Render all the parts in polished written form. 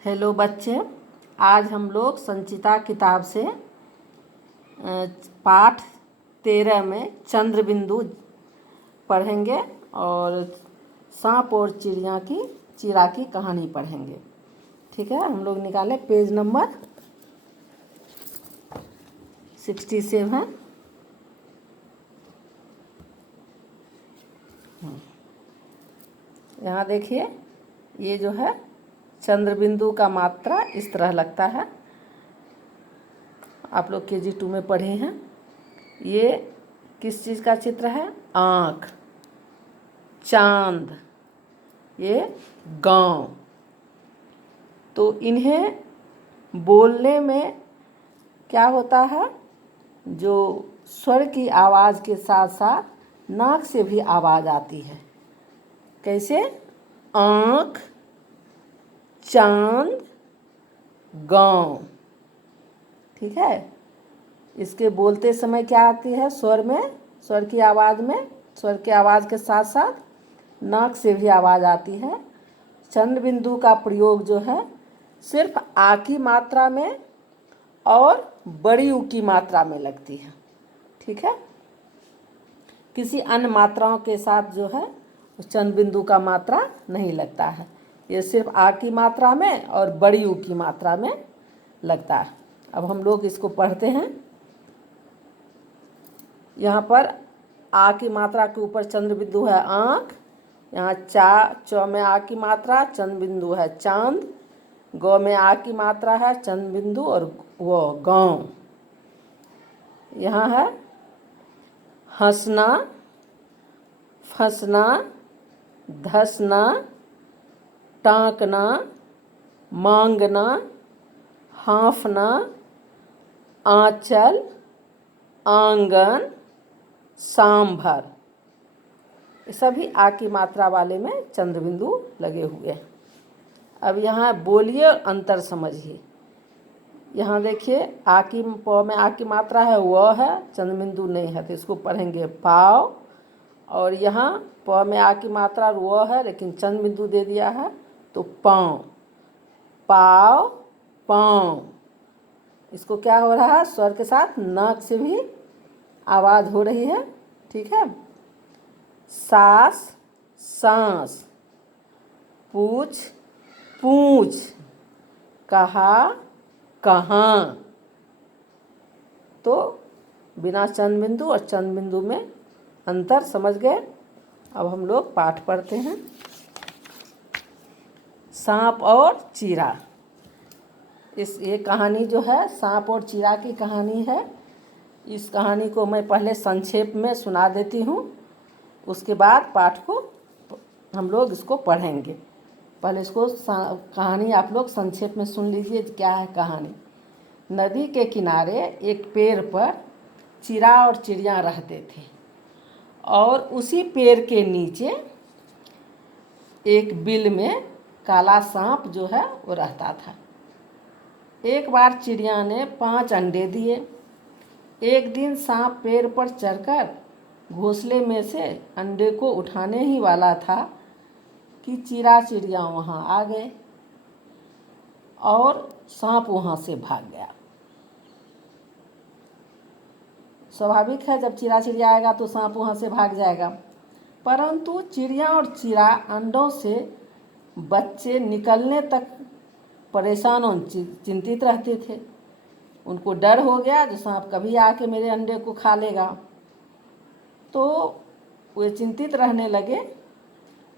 Hello बच्चे, आज हम लोग संचिता किताब से पाठ 13 में चंद्र बिंदु पढ़ेंगे और सांप और चिड़ा की कहानी पढ़ेंगे। ठीक है, हम लोग निकालें पेज नंबर 67। यहाँ देखिए, ये जो है चंद्र बिंदु का मात्रा इस तरह लगता है। आप लोग KG 2 में पढ़े हैं। ये किस चीज़ का चित्र है? आँख, चांद, ये गांव। तो इन्हें बोलने में क्या होता है, जो स्वर की आवाज़ के साथ साथ नाक से भी आवाज़ आती है। कैसे? आँख, चांद, गांव। ठीक है, इसके बोलते समय क्या आती है? स्वर की आवाज़ में, स्वर की आवाज़ के साथ साथ नाक से भी आवाज़ आती है। चंद्र बिंदु का प्रयोग जो है सिर्फ आ की मात्रा में और बड़ी ऊ की मात्रा में लगती है। ठीक है, किसी अन्य मात्राओं के साथ जो है चंद्र बिंदु का मात्रा नहीं लगता है। ये सिर्फ आ की मात्रा में और बड़ी ऊ की मात्रा में लगता है। अब हम लोग इसको पढ़ते हैं। यहाँ पर आ की मात्रा के ऊपर चंद्र बिंदु है आँख। यहाँ च में आ की मात्रा, चंद्र बिंदु है चांद। गौ में आ की मात्रा है, चंद्र बिंदु और वो गांव। यहाँ है हंसना, फंसना, धंसना, टाँकना, मांगना, हाँफना, आंचल, आंगन, सांभर। ये सभी आ की मात्रा वाले में चंद्र बिंदु लगे हुए हैं। अब यहाँ बोलिए और अंतर समझिए। यहाँ देखिए, प में आ की मात्रा है, वह है, चंद्र बिंदु नहीं है, तो इसको पढ़ेंगे पाव। और यहाँ प में आ की मात्रा वह है, लेकिन चंद्र बिंदु दे दिया है, तो पाँव, पाव, पाँव। इसको क्या हो रहा है? स्वर के साथ नाक से भी आवाज़ हो रही है। ठीक है, सास, सांस, पूछ, पूछ, कहा, कहाँ। तो बिना चंद्र बिंदु और चंद्र बिंदु में अंतर समझ गए। अब हम लोग पाठ पढ़ते हैं। सांप और चीरा। ये कहानी जो है सांप और चीरा की कहानी है। इस कहानी को मैं पहले संक्षेप में सुना देती हूँ, उसके बाद पाठ को हम लोग इसको पढ़ेंगे। पहले इसको कहानी आप लोग संक्षेप में सुन लीजिए, क्या है कहानी। नदी के किनारे एक पेड़ पर चिड़ा और चिड़िया रहते थे और उसी पेड़ के नीचे एक बिल में काला सांप जो है वो रहता था। एक बार चिड़िया ने 5 अंडे दिए। एक दिन सांप पेड़ पर चढ़कर घोंसले में से अंडे को उठाने ही वाला था कि चिड़िया वहाँ आ गए और सांप वहाँ से भाग गया। स्वाभाविक है, जब चिड़िया आएगा तो सांप वहाँ से भाग जाएगा। परंतु चिड़िया और चिड़ा अंडों से बच्चे निकलने तक परेशान और चिंतित रहते थे। उनको डर हो गया जो सांप कभी आके मेरे अंडे को खा लेगा। तो वे चिंतित रहने लगे,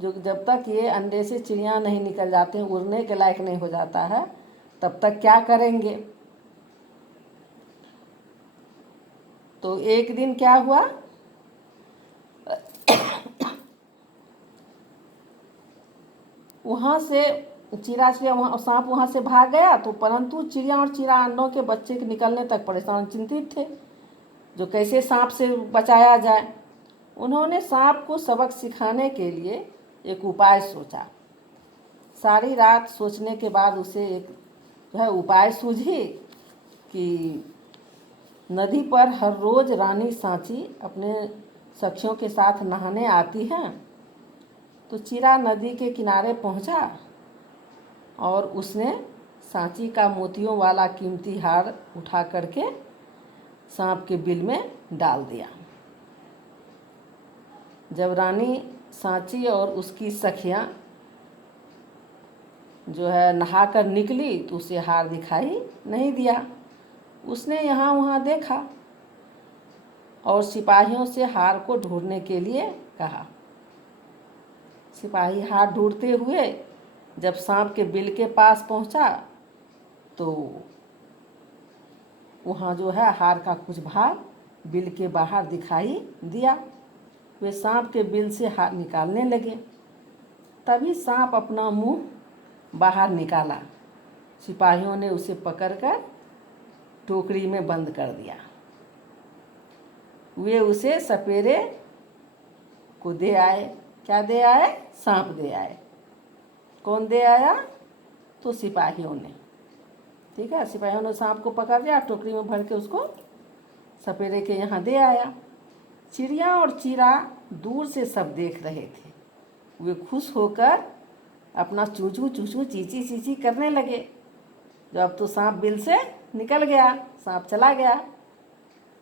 जो जब तक ये अंडे से चिड़िया नहीं निकल जाते हैं, उड़ने के लायक नहीं हो जाता है, तब तक क्या करेंगे। तो एक दिन क्या हुआ, वहाँ से सांप वहाँ से भाग गया। तो परंतु चिड़िया और चिड़ा अंडों के बच्चे के निकलने तक परेशान चिंतित थे, जो कैसे सांप से बचाया जाए। उन्होंने सांप को सबक सिखाने के लिए एक उपाय सोचा। सारी रात सोचने के बाद उसे एक जो है उपाय सूझी कि नदी पर हर रोज़ रानी सांची अपने सखियों के साथ नहाने आती हैं। तो चिड़ा नदी के किनारे पहुंचा और उसने सांची का मोतियों वाला कीमती हार उठा करके सांप के बिल में डाल दिया। जब रानी सांची और उसकी सखियाँ जो है नहाकर निकली तो उसे हार दिखाई नहीं दिया। उसने यहाँ वहाँ देखा और सिपाहियों से हार को ढूंढने के लिए कहा। सिपाही हार ढूंढते हुए जब सांप के बिल के पास पहुँचा तो वहाँ जो है हार का कुछ भाग बिल के बाहर दिखाई दिया। वे सांप के बिल से हार निकालने लगे। तभी सांप अपना मुंह बाहर निकाला। सिपाहियों ने उसे पकड़कर टोकरी में बंद कर दिया। वे उसे सपेरे को दे आए। क्या दे आए? सांप दे आए। कौन दे आया? तो सिपाहियों ने। ठीक है, सिपाहियों ने सांप को पकड़ लिया, टोकरी में भर के उसको सपेरे के यहाँ दे आया। चिड़िया और चीरा दूर से सब देख रहे थे। वे खुश होकर अपना चूचू चूचू चीची चीची करने लगे। जब तो सांप बिल से निकल गया, सांप चला गया।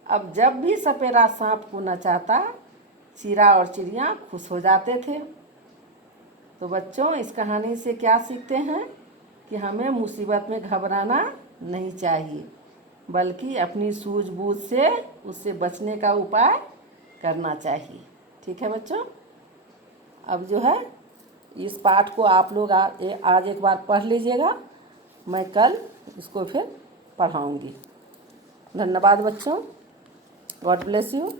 अब जब भी सपेरा सांप को नचाता, चीरा और चिड़िया खुश हो जाते थे। तो बच्चों, इस कहानी से क्या सीखते हैं कि हमें मुसीबत में घबराना नहीं चाहिए, बल्कि अपनी सूझबूझ से उससे बचने का उपाय करना चाहिए। ठीक है बच्चों, अब जो है इस पाठ को आप लोग आज एक बार पढ़ लीजिएगा। मैं कल इसको फिर पढ़ाऊँगी। धन्यवाद बच्चों। God bless you.